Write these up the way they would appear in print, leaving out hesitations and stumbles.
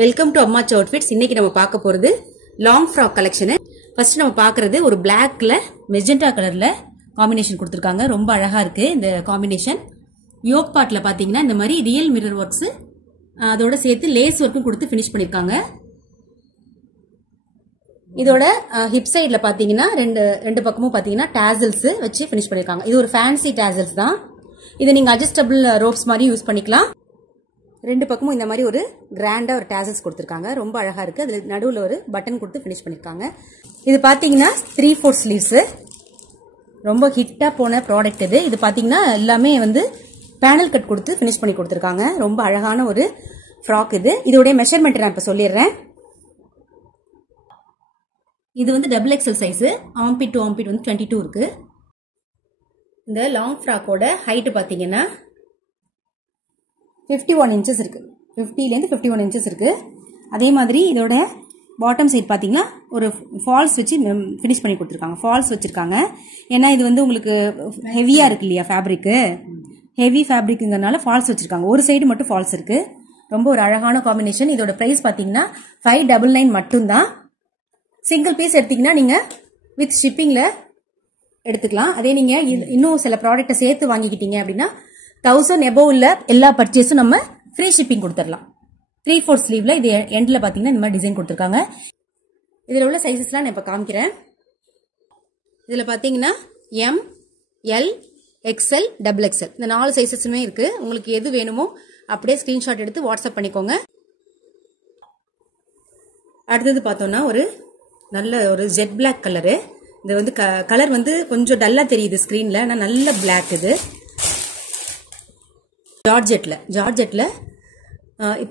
Welcome to அம்மாச்சி outfits. இன்னைக்கு நம்ம பார்க்க போறது லாங் ஃப்ராக் கலெக்ஷன். ஃபர்ஸ்ட் நம்ம பார்க்கறது ஒரு பிளாக்ல மெஜெண்டா கலர்ல காம்பினேஷன் கொடுத்திருக்காங்க. ரொம்ப அழகா இருக்கு இந்த காம்பினேஷன். யோக் பார்ட்ல பாத்தீங்கன்னா இந்த மாதிரி ரியல் மிரர் ஒர்க்ஸ் அதோட சேர்த்து லேஸ் ஒர்க்கும் கொடுத்து ஃபினிஷ் பண்ணிருக்காங்க. இதோட ஹிப் சைட்ல பாத்தீங்கன்னா ரெண்டு பக்கமும் பாத்தீங்கன்னா டாசல்ஸ் வச்சு ஃபினிஷ் பண்ணிருக்காங்க. இது ஒரு ஃபேன்சி டாசல்ஸ் தான். இது நீங்க அட்ஜஸ்டபிள் ரோப்ஸ் மாதிரி யூஸ் பண்ணிக்கலாம். ரெண்டு பக்கமும் இந்த மாதிரி ஒரு கிராண்டா ஒரு டாசல்ஸ் கொடுத்திருக்காங்க. ரொம்ப அழகா இருக்கு. அதுல நடுவுல ஒரு பட்டன் கொடுத்து ஃபினிஷ் பண்ணிருக்காங்க. இது பாத்தீங்கன்னா 3/4 ஸ்லீவ்ஸ். ரொம்ப ஹிட்டா போன ப்ராடக்ட் இது. இது பாத்தீங்கன்னா எல்லாமே வந்து பேனல் கட் கொடுத்து ஃபினிஷ் பண்ணி கொடுத்திருக்காங்க. ரொம்ப அழகான ஒரு ஃப்ராக் இது. இதோட மெஷர்மெண்ட் நான் இப்ப சொல்லிடுறேன். இது வந்து XXL size. Ambit to ambit வந்து 22 இருக்கு. இந்த லாங் ஃப்ராக்கோட ஹைட் பாத்தீங்கன்னா 51 இன்ச்சஸ் இருக்கு. 50ல இருந்து 51 இன்ச்சஸ் இருக்கு. அதே மாதிரி இதோட பாட்டம் சைட் பாத்தீங்கன்னா ஒரு ஃபால்ஸ் வச்சு ஃபினிஷ் பண்ணி கொடுத்துருக்காங்க. ஃபால்ஸ் வச்சிருக்காங்க. ஏன்னா இது வந்து உங்களுக்கு ஹெவியா இருக்கு இல்லையா, ஃபேப்ரிக் ஹெவி ஃபேப்ரிக்ங்கிறதுனால ஃபால்ஸ் வச்சிருக்காங்க. ஒரு சைடு மட்டும் ஃபால்ஸ் இருக்கு. ரொம்ப ஒரு அழகான காம்பினேஷன். இதோட பிரைஸ் பாத்தீங்கன்னா 599 மட்டும்தான். சிங்கிள் பீஸ் எடுத்தீங்கன்னா நீங்க வித் ஷிப்பிங்ல எடுத்துக்கலாம். அதே நீங்க இன்னும் சில ப்ராடக்ட்டை சேர்த்து வாங்கிக்கிட்டீங்க அப்படின்னா 1000 எபோவ் உள்ள எல்லா பர்ச்சேஸும் நம்ம ஃப்ரீ ஷிப்பிங் கொடுத்துடலாம். 3/4 ஸ்லீவ்ல இது எண்ட்ல பாத்தீங்கன்னா இந்த மாதிரி டிசைன் கொடுத்திருக்காங்க. இதுல உள்ள சைசஸ்லாம் நான் இப்ப காமிக்கிறேன். இதுல பாத்தீங்கன்னா M, L, XL, XXL இந்த 4 சைசஸுமே இருக்கு. உங்களுக்கு எது வேணுமோ அப்படியே ஸ்கிரீன்ஷாட் எடுத்து வாட்ஸ்அப் பண்ணிக்கோங்க. அடுத்தது பார்த்தோம்னா ஒரு நல்ல ஒரு ஜெட் பிளாக் கலரு. இது வந்து கலர் வந்து கொஞ்சம் டல்லா தெரியுது ஸ்கிரீன்ல, ஆனா நல்ல பிளாக். இது ஜார்ஜெட்ல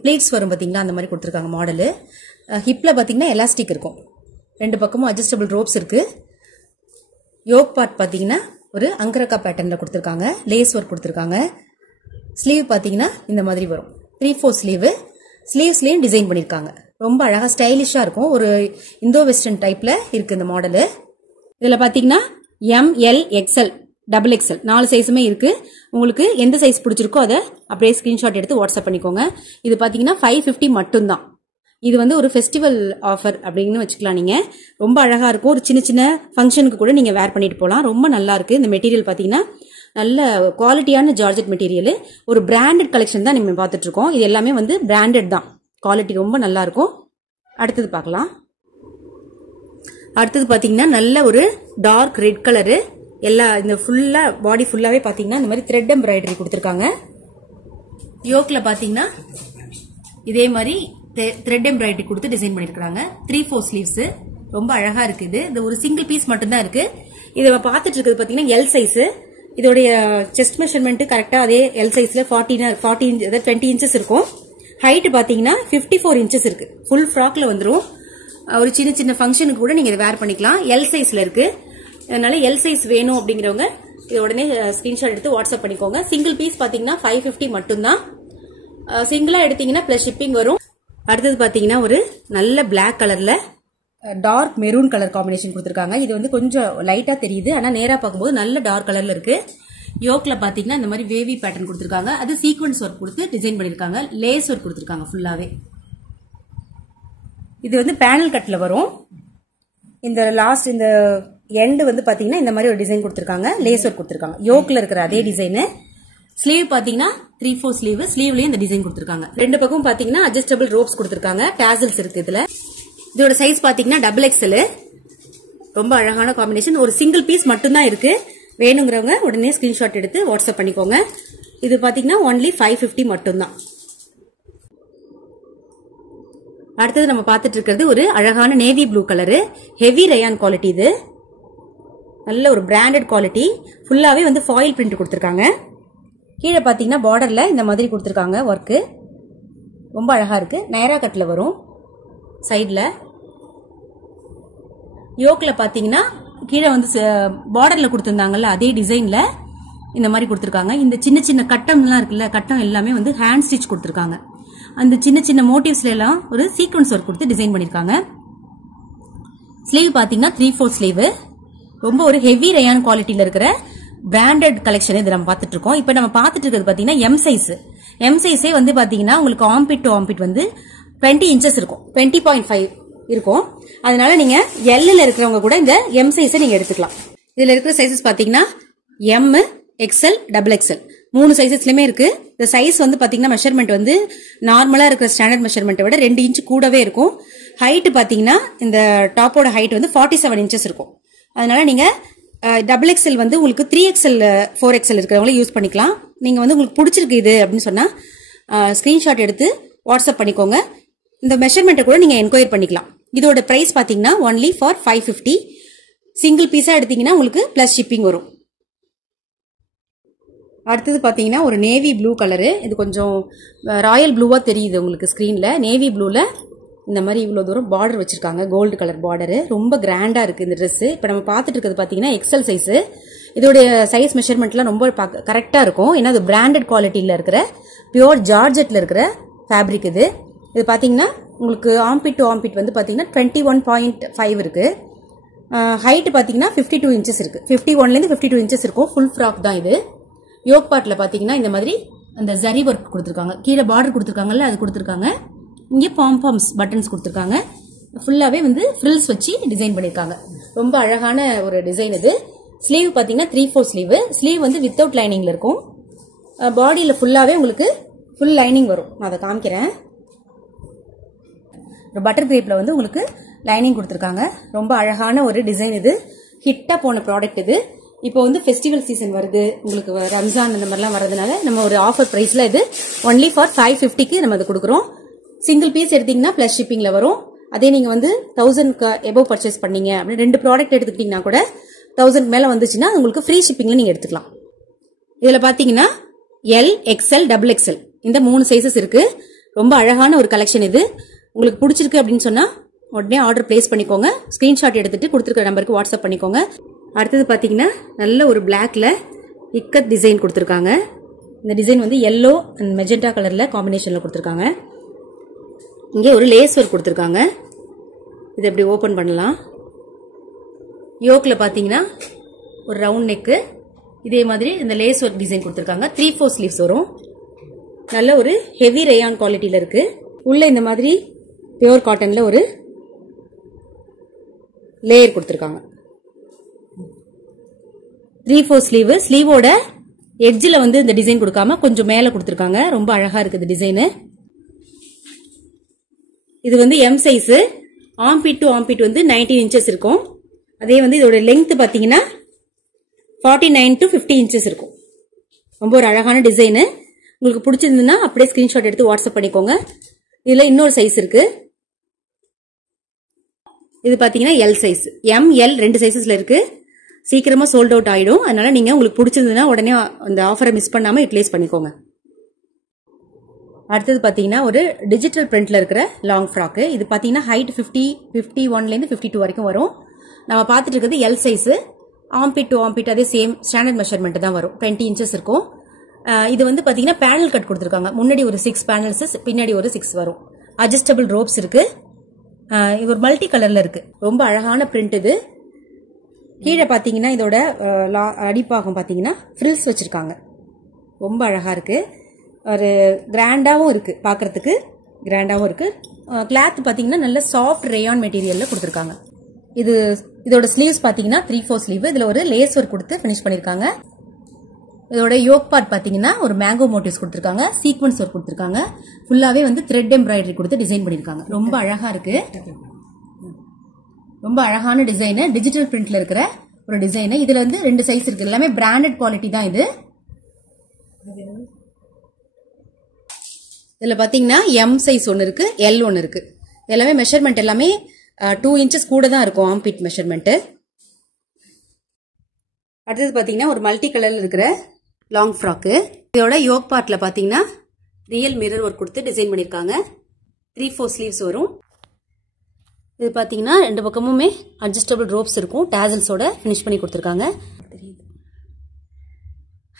பிளேட்ஸ் வரும் பாத்தீங்களா, அந்த மாதிரி கொடுத்துருக்காங்க மாடலு. ஹிப்ல பாத்தீங்கன்னா எலாஸ்டிக் இருக்கும். ரெண்டு பக்கமும் அட்ஜஸ்டபிள் ரோப்ஸ் இருக்கு. யோக் பார்ட் பாத்தீங்கன்னா ஒரு அங்கரக்கா பேட்டர்ன்ல கொடுத்துருக்காங்க. லேஸ் ஒர்க் கொடுத்துருக்காங்க. ஸ்லீவ் பாத்தீங்கன்னா இந்த மாதிரி வரும். 3/4 ஸ்லீவ்ஸ்லயும் டிசைன் பண்ணிருக்காங்க. ரொம்ப அழகா ஸ்டைலிஷா இருக்கும். ஒரு இந்தோ வெஸ்டர்ன் டைப்ல இருக்கு இந்த மாடலு. இதுல பாத்தீங்கன்னா M, L, XL, XXL 4 சைஸுமே இருக்கு. உங்களுக்கு எந்த சைஸ் பிடிச்சிருக்கோ அதை அப்படியே ஸ்கிரீன்ஷாட் எடுத்து வாட்ஸ்அப் பண்ணிக்கோங்க. இது பாத்தீங்கன்னா 550 மட்டும்தான். இது வந்து ஒரு ஃபெஸ்டிவல் ஆஃபர் அப்படின்னு வச்சுக்கலாம். நீங்க ரொம்ப அழகா இருக்கும். ஒரு சின்ன சின்ன ஃபங்க்ஷனுக்கு கூட நீங்க வேர் பண்ணிட்டு போகலாம். ரொம்ப நல்லா இருக்கு. இந்த மெட்டீரியல் பாத்தீங்கன்னா நல்ல குவாலிட்டியான ஜார்ஜெட் மெட்டீரியல். ஒரு பிராண்டட் கலெக்ஷன் தான் நம்ம பார்த்துட்டு இருக்கோம். இது எல்லாமே வந்து பிராண்டட் தான். குவாலிட்டி ரொம்ப நல்லா இருக்கும். அடுத்தது பார்க்கலாம். அடுத்தது பாத்தீங்கன்னா நல்ல ஒரு டார்க் ரெட் கலரு. எல்லா இந்த ஃபுல்லா பாடி ஃபுல்லாவே பாத்தீங்கன்னா இந்த மாதிரி த்ரெட் எம்ப்ராய்டரி கொடுத்திருக்காங்க. யோக்ல பாத்தீங்கன்னா இதே மாதிரி த்ரெட் எம்ப்ராய்டரி கொடுத்து டிசைன் பண்ணிருக்காங்க. 3/4 ஸ்லீவ்ஸ். ரொம்ப அழகா இருக்கு. இது ஒரு சிங்கிள் பீஸ் மட்டும் தான் இருக்கு. இதை பார்த்துட்டு இருக்கிறது பாத்தீங்கன்னா எல் சைஸ். இதோடைய செஸ்ட் மெஷர்மெண்ட் கரெக்டா அதே எல் சைஸ்ல 20 இன்ச்சஸ் இருக்கும். ஹைட் பாத்தீங்கன்னா 54 இன்ச்சஸ் இருக்கு. ஃபுல் ஃப்ராக்ல வந்துரும். ஒரு சின்ன சின்ன ஃபங்க்ஷனுக்கு கூட நீங்க இதை வேர் பண்ணிக்கலாம். எல் சைஸ்ல இருக்கு. அதனால எல் சைஸ் வேணும் அப்படிங்கிறவங்க இதை உடனே ஸ்கிரீன்ஷாட் எடுத்து வாட்ஸ்அப் பண்ணிக்கோங்க. சிங்கிள் பீஸ் பாத்தீங்கன்னா 550 மட்டும்தான். சிங்கிளா எடுத்தீங்கன்னா பிளஸ் ஷிப்பிங் வரும். அடுத்தது பாத்தீங்கன்னா ஒரு நல்ல பிளாக் கலர்ல டார்க் மெரூன் கலர் காம்பினேஷன் கொடுத்திருக்காங்க. இது வந்து கொஞ்சம் லைட்டா தெரியுது, ஆனா நேரா பார்க்கும்போது நல்ல டார்க் கலர்ல இருக்கு. யோக்ல பாத்தீங்கன்னா இந்த மாதிரி வேவி பேட்டர்ன் கொடுத்திருக்காங்க. அது சீக்வன்ஸ் ஒர்க் கொடுத்து டிசைன் பண்ணிருக்காங்க. லேஸ் ஒர்க் கொடுத்திருக்காங்க ஃபுல்லாவே. இது வந்து பேனல் கட்ல வரும். இந்த லாஸ்ட் இந்த எண்ட் வந்து பாத்தீங்கன்னா இந்த மாதிரி ஒரு டிசைன் கொடுத்திருக்காங்க. லேஸ் ஒர்க் கொடுத்திருக்காங்க. யோக்ல இருக்கிற அதே டிசைன். ஸ்லீவ் பாத்தீங்கன்னா 3/4 ஸ்லீவ். ஸ்லீவ்லயும் இந்த டிசைன் கொடுத்திருக்காங்க. ரெண்டு பக்கம் பாத்தீங்கன்னா அட்ஜஸ்டபிள் ரோப்ஸ் கொடுத்திருக்காங்க. டாசல்ஸ் இருக்கு இதுல. இதோட சைஸ் பாத்தீங்கன்னா XXL. ரொம்ப அழகான காம்பினேஷன். ஒரு சிங்கிள் பீஸ் மட்டும்தான் இருக்கு. வேணுங்கிறவங்க உடனே ஸ்கிரீன்ஷாட் எடுத்து வாட்ஸ்அப் பண்ணிக்கோங்க. இது பாத்தீங்கன்னா ஒன்லி 550 மட்டும்தான். அடுத்தது நம்ம பார்த்துட்டு இருக்கிறது ஒரு அழகான navy blue colour. Heavy rayon quality. இது நல்ல ஒரு பிராண்டட் குவாலிட்டி. ஃபுல்லாவே வந்து ஃபாயில் பிரிண்ட் கொடுத்திருக்காங்க. கீழே பாத்தீங்கன்னா பார்டர்ல இந்த மாதிரி கொடுத்திருக்காங்க ஒர்க்கு. ரொம்ப அழகா இருக்கு. நேரா கட்ல வரும். சைட்ல யோக்ல பாத்தீங்கன்னா கீழே வந்து பார்டர்ல கொடுத்திருந்தாங்கல்ல அதே டிசைன்ல இந்த மாதிரி கொடுத்திருக்காங்க. இந்த சின்ன சின்ன கட்டம்லாம் இருக்குல்ல, கட்டம் எல்லாமே வந்து ஹேண்ட் ஸ்டிச் கொடுத்திருக்காங்க. அந்த சின்ன சின்ன மோட்டிவ்ஸ்ல எல்லாம் ஒரு சீக்வன்ஸ் ஒர்க் கொடுத்து டிசைன் பண்ணிருக்காங்க. ஸ்லீவ் பாத்தீங்கன்னா 3/4 ஸ்லீவ். ரொம்ப ஒரு ஹெவி ரயான் குவாலிட்டியில இருக்கிற பிராண்டட் கலெக்ஷன் இது நம்ம பார்த்துட்டு இருக்கோம். இப்போ நம்ம பார்த்துட்டு இருக்கிறது பாத்தீங்கன்னா எம் சைஸ். எம் சைஸே வந்து பாத்தீங்கன்னா உங்களுக்கு ஆம்பிட் டு ஆம்பிட் வந்து 20 inches இருக்கும், 20.5 இருக்கும். அதனால நீங்க எல்ல இருக்கிறவங்க கூட இந்த எம் சைஸை நீங்க எடுத்துக்கலாம். இதுல இருக்கிற சைசஸ் பாத்தீங்கன்னா எம், எக்ஸ்எல், டபுள் எக்ஸ்எல் 3 சைசஸ்லயுமே இருக்கு. இந்த சைஸ் வந்து பாத்தீங்கன்னா மெஷர்மெண்ட் வந்து நார்மலா இருக்கிற ஸ்டாண்டர்ட் மெஷர்மெண்ட்டை விட 2 இன்ச் கூடவே இருக்கும். ஹைட் பாத்தீங்கன்னா இந்த டாப்போட ஹைட் வந்து 47 inches இருக்கும். அதனால நீங்க டபுள் எக்ஸ்எல் வந்து உங்களுக்கு 3XL 4XL இருக்கிறவங்களே யூஸ் பண்ணிக்கலாம். நீங்க வந்து உங்களுக்கு பிடிச்சிருக்கு இது அப்படின்னு சொன்னா ஸ்கிரீன்ஷாட் எடுத்து வாட்ஸ்அப் பண்ணிக்கோங்க. இந்த மெஷர்மெண்ட்டை கூட நீங்க என்கொயர் பண்ணிக்கலாம். இதோட பிரைஸ் பாத்தீங்கன்னா ஒன்லி ஃபார் 550. சிங்கிள் பீஸா எடுத்தீங்கன்னா உங்களுக்கு பிளஸ் ஷிப்பிங் வரும். அடுத்தது பாத்தீங்கன்னா ஒரு நேவி ப்ளூ கலரு. இது கொஞ்சம் ராயல் ப்ளூவா தெரியுது உங்களுக்கு ஸ்கிரீன்ல. நேவி ப்ளூல இந்த மாதிரி இவ்வளவு தூரம் பார்டர் வச்சிருக்காங்க, கோல்டு கலர் பார்டர். ரொம்ப கிராண்டா இருக்கு இந்த ட்ரெஸ். இப்ப நம்ம பாத்துட்டு இருக்கிறது பாத்தீங்கன்னா எக்ஸல் சைஸ். இதோட சைஸ் மெஷர்மெண்ட்லாம் ரொம்ப கரெக்டா இருக்கும். ஏன்னா அது பிராண்டட் குவாலிட்டியில இருக்கிற பியூர் ஜார்ஜெட்ல இருக்கிற ஃபேப்ரிக் இது. இது பாத்தீங்கன்னா உங்களுக்கு ஆம்பிட் டு ஆம்பிட் வந்து பாத்தீங்கன்னா 21.5 இருக்கு. ஹைட் பாத்தீங்கன்னா 52 inches இருக்கு. 51ல இருந்து 52 inches இருக்கும். ஃபுல் ஃப்ராக் தான் இது. யோக் பார்ட்ல பாத்தீங்கன்னா இந்த மாதிரி அந்த ஜரி ஒர்க் கொடுத்திருக்காங்க. கீழே பார்டர் கொடுத்திருக்காங்கல்ல, அது கொடுத்திருக்காங்க. இங்க பாம்பாம்ஸ் பட்டன்ஸ் கொடுத்திருக்காங்க. ஃபுல்லாவே வந்து ஃப்ரில்ஸ் வச்சு டிசைன் பண்ணிருக்காங்க. ரொம்ப அழகான ஒரு டிசைன் இது. ஸ்லீவ் பாத்தீங்கன்னா 3/4 ஸ்லீவ். ஸ்லீவ் வந்து வித்தவுட் லைனிங்ல இருக்கும். பாடியில ஃபுல்லாவே உங்களுக்கு ஃபுல் லைனிங் வரும். நான் அதை காமிக்கிறேன். ஒரு பட்டர் கிரேப்ல வந்து உங்களுக்கு லைனிங் கொடுத்திருக்காங்க. ரொம்ப அழகான ஒரு டிசைன் இது. ஹிட்டா போன ப்ராடக்ட் இது. இப்போ வந்து ஃபெஸ்டிவல் சீசன் வருது, உங்களுக்கு ரம்ஜான் அந்த மாதிரிலாம் வரதுனால நம்ம ஒரு ஆஃபர் பிரைஸ்ல இது ஒன்லி ஃபார் 550க்கு நம்ம அது கொடுக்குறோம். சிங்கிள் பீஸ் எடுத்தீங்கன்னா பிளஸ் ஷிப்பிங்ல வரும். அதே நீங்க வந்து 1000க்கு எபோவ் பர்ச்சேஸ் பண்ணீங்க அப்படின்னு 2 ப்ராடக்ட் எடுத்துக்கிட்டீங்கன்னா கூட 1000 மேல வந்துச்சுன்னா உங்களுக்கு ஃப்ரீ ஷிப்பிங்ல நீங்க எடுத்துக்கலாம். இதுல பாத்தீங்கன்னா எல், எக்ஸ்எல், டபுள் எக்ஸ்எல் இந்த 3 சைசஸ் இருக்கு. ரொம்ப அழகான ஒரு கலெக்ஷன் இது. உங்களுக்கு பிடிச்சிருக்கு அப்படின்னு சொன்னா உடனே ஆர்டர் பிளேஸ் பண்ணிக்கோங்க. ஸ்கிரீன்ஷாட் எடுத்துட்டு கொடுத்துருக்க நம்பருக்கு வாட்ஸ்அப் பண்ணிக்கோங்க. அடுத்தது பாத்தீங்கன்னா நல்ல ஒரு பிளாக்ல இக்கத் டிசைன் கொடுத்திருக்காங்க. இந்த டிசைன் வந்து yellow அண்ட் மெஜெண்டா கலர்ல காம்பினேஷன்ல கொடுத்திருக்காங்க. இங்க ஒரு லேஸ் ஒர்க் கொடுத்திருக்காங்க. இதை எப்படி ஓபன் பண்ணலாம். யோக்ல பாத்தீங்கன்னா ஒரு ரவுண்ட் நெக், இதே மாதிரி இந்த லேஸ் ஒர்க் டிசைன் கொடுத்திருக்காங்க. 3/4 ஸ்லீவ்ஸ் வரும். நல்ல ஒரு ஹெவி ரேயான் குவாலிட்டியில இருக்கு. உள்ள இந்த மாதிரி பியூர் காட்டன்ல ஒரு லேயர் கொடுத்திருக்காங்க. 3/4 ஸ்லீவ். ஸ்லீவோட எட்ஜில் வந்து இந்த டிசைன் கொடுக்காம கொஞ்சம் மேல கொடுத்திருக்காங்க. ரொம்ப அழகா இருக்கு இந்த டிசைன். இது வந்து M size. Ambit to ambit வந்து 19 inches இருக்கும். அதே வந்து இதோட லெங்த் பாத்தீங்கன்னா 49 to 50 inches இருக்கும். ரொம்ப ஒரு அழகான டிசைன். உங்களுக்கு பிடிச்சிருந்ததுன்னா அப்படியே ஸ்கிரீன்ஷாட் எடுத்து வாட்ஸ்அப் பண்ணிக்கோங்க. இதுல இன்னொரு சைஸ் இருக்கு. இது பாத்தீங்கன்னா எல் சைஸ். எம், எல் 2 சைசஸ்ல இருக்கு. சீக்கிரமா சோல்ட் அவுட் ஆயிடும். அதனால நீங்க உங்களுக்கு பிடிச்சிருந்ததுன்னா உடனே அந்த ஆஃபரை மிஸ் பண்ணாம யூட்டிலைஸ் பண்ணிக்கோங்க. அடுத்தது பாத்தீங்கன்னா ஒரு டிஜிட்டல் பிரிண்ட்ல இருக்கிற லாங் ஃப்ராக். இது பாத்தீங்கன்னா ஹைட் 51ல இருந்து 52 வரைக்கும் வரும். நம்ம பாத்துட்டு இருக்கிறது L size. Ambit to ambit அதே சேம் ஸ்டாண்டர்ட் மெஷர்மெண்ட் தான் வரும். 20 inches இருக்கும். இது வந்து பாத்தீங்கன்னா பேனல் கட் கொடுத்திருக்காங்க. முன்னாடி ஒரு 6 பேனல்ஸ், பின்னாடி ஒரு 6 வரும். அட்ஜஸ்டபிள் ரோப்ஸ் இருக்கு. இது ஒரு மல்டி கலர்ல இருக்கு. ரொம்ப அழகான பிரிண்ட் இது. கீழே பாத்தீங்கன்னா இதோட அடிப்பாகம் பாத்தீங்கன்னா ஃப்ரில்ஸ் வச்சிருக்காங்க. ரொம்ப அழகா இருக்கு. ஒரு கிராண்டாவும் இருக்கு, பாக்குறதுக்கு கிராண்டாவும் இருக்கு. கிளாத் பாத்தீங்கன்னா நல்ல சாஃப்ட் ரேயான் மெட்டீரியல்ல கொடுத்திருக்காங்க. இதோட ஸ்லீவ்ஸ் பாத்தீங்கன்னா 3/4 ஸ்லீவ். இதுல ஒரு லேஸ் ஒர்க் கொடுத்து பினிஷ் பண்ணிருக்காங்க. இதோட யோக் பார்ட் பாத்தீங்கன்னா ஒரு மேங்கோ மோட்டிவ்ஸ் கொடுத்திருக்காங்க. சீக்வன்ஸ் ஒர்க் கொடுத்திருக்காங்க. ஃபுல்லாவே வந்து த்ரெட் எம்ப்ராய்டரி கொடுத்து டிசைன் பண்ணிருக்காங்க. ரொம்ப அழகா இருக்கு. ரொம்ப அழகான டிசைன். டிஜிட்டல் பிரிண்ட்ல இருக்கிற ஒரு டிசைன். இதுல வந்து 2 சைஸ் இருக்கு. எல்லாமே பிராண்டட் குவாலிட்டி தான் இது. இதுல பாத்தீங்கன்னா எம் சைஸ் ஒன்னு இருக்கு, எல் ஒன்னு இருக்கு. எல்லாமே மெஷர்மெண்ட் எல்லாமே 2 inches கூட தான் இருக்கும் ஆம்பிட் மெஷர்மெண்ட். அடுத்தது பாத்தீங்கன்னா ஒரு மல்டி கலர்ல இருக்கிற லாங் ஃப்ராக். இதோட யோக் பார்ட்ல பாத்தீங்கன்னா ரியல் மிரர் ஒர்க் கொடுத்து டிசைன் பண்ணிருக்காங்க. 3/4 ஸ்லீவ்ஸ் வரும். இது பாத்தீங்கன்னா 2 பக்கமுமே அட்ஜஸ்டபிள் ரோப்ஸ் இருக்கும். டாசல்ஸோட பினிஷ் பண்ணி கொடுத்திருக்காங்க.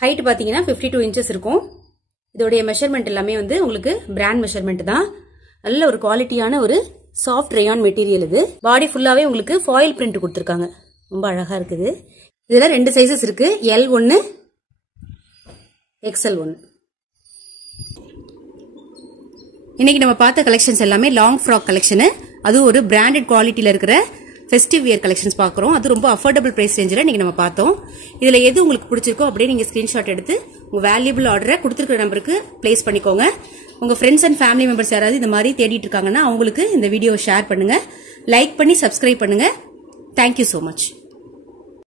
ஹைட் பாத்தீங்கன்னா 52 inches இருக்கும். இதோடைய மெஷர்மெண்ட் எல்லாமே வந்து உங்களுக்கு பிராண்ட் மெஷர்மெண்ட் தான். நல்ல ஒரு குவாலிட்டியான ஒரு சாஃப்ட் ரேயான் மெட்டீரியல் இது. பாடி ஃபுல்லாவே உங்களுக்கு ஃபாயில் பிரிண்ட் கொடுத்திருக்காங்க. ரொம்ப அழகா இருக்குது. இதுல 2 சைசஸ் இருக்கு. எல் ஒன்னு, எக்ஸ்எல் ஒன்னு. இன்னைக்கு நம்ம பார்த்த கலெக்ஷன்ஸ் எல்லாமே லாங் ஃப்ராக் கலெக்ஷன். அது ஒரு பிராண்டட் குவாலிட்டியில இருக்கிற ஃபெஸ்டிவ் வியர் கலெக்ஷன்ஸ் பார்க்குறோம். அது ரொம்ப அஃபோர்டபுள் பிரைஸ் ரேஞ்சில் இன்னைக்கு நம்ம பார்த்தோம். இதுல எது உங்களுக்கு பிடிச்சிருக்கோ அப்படியே நீங்க ஸ்கிரீன்ஷாட் எடுத்து உங்க வேல்யூபிள் ஆர்டரை கொடுத்துருக்கிற நம்பருக்கு பிளேஸ் பண்ணிக்கோங்க. உங்க ஃப்ரெண்ட்ஸ் அண்ட் ஃபேமிலி மெம்பர்ஸ் யாராவது இந்த மாதிரி தேடிட்டு இருக்காங்கன்னா அவங்களுக்கு இந்த வீடியோ ஷேர் பண்ணுங்க, லைக் பண்ணி சப்ஸ்கிரைப் பண்ணுங்க. Thank you so much.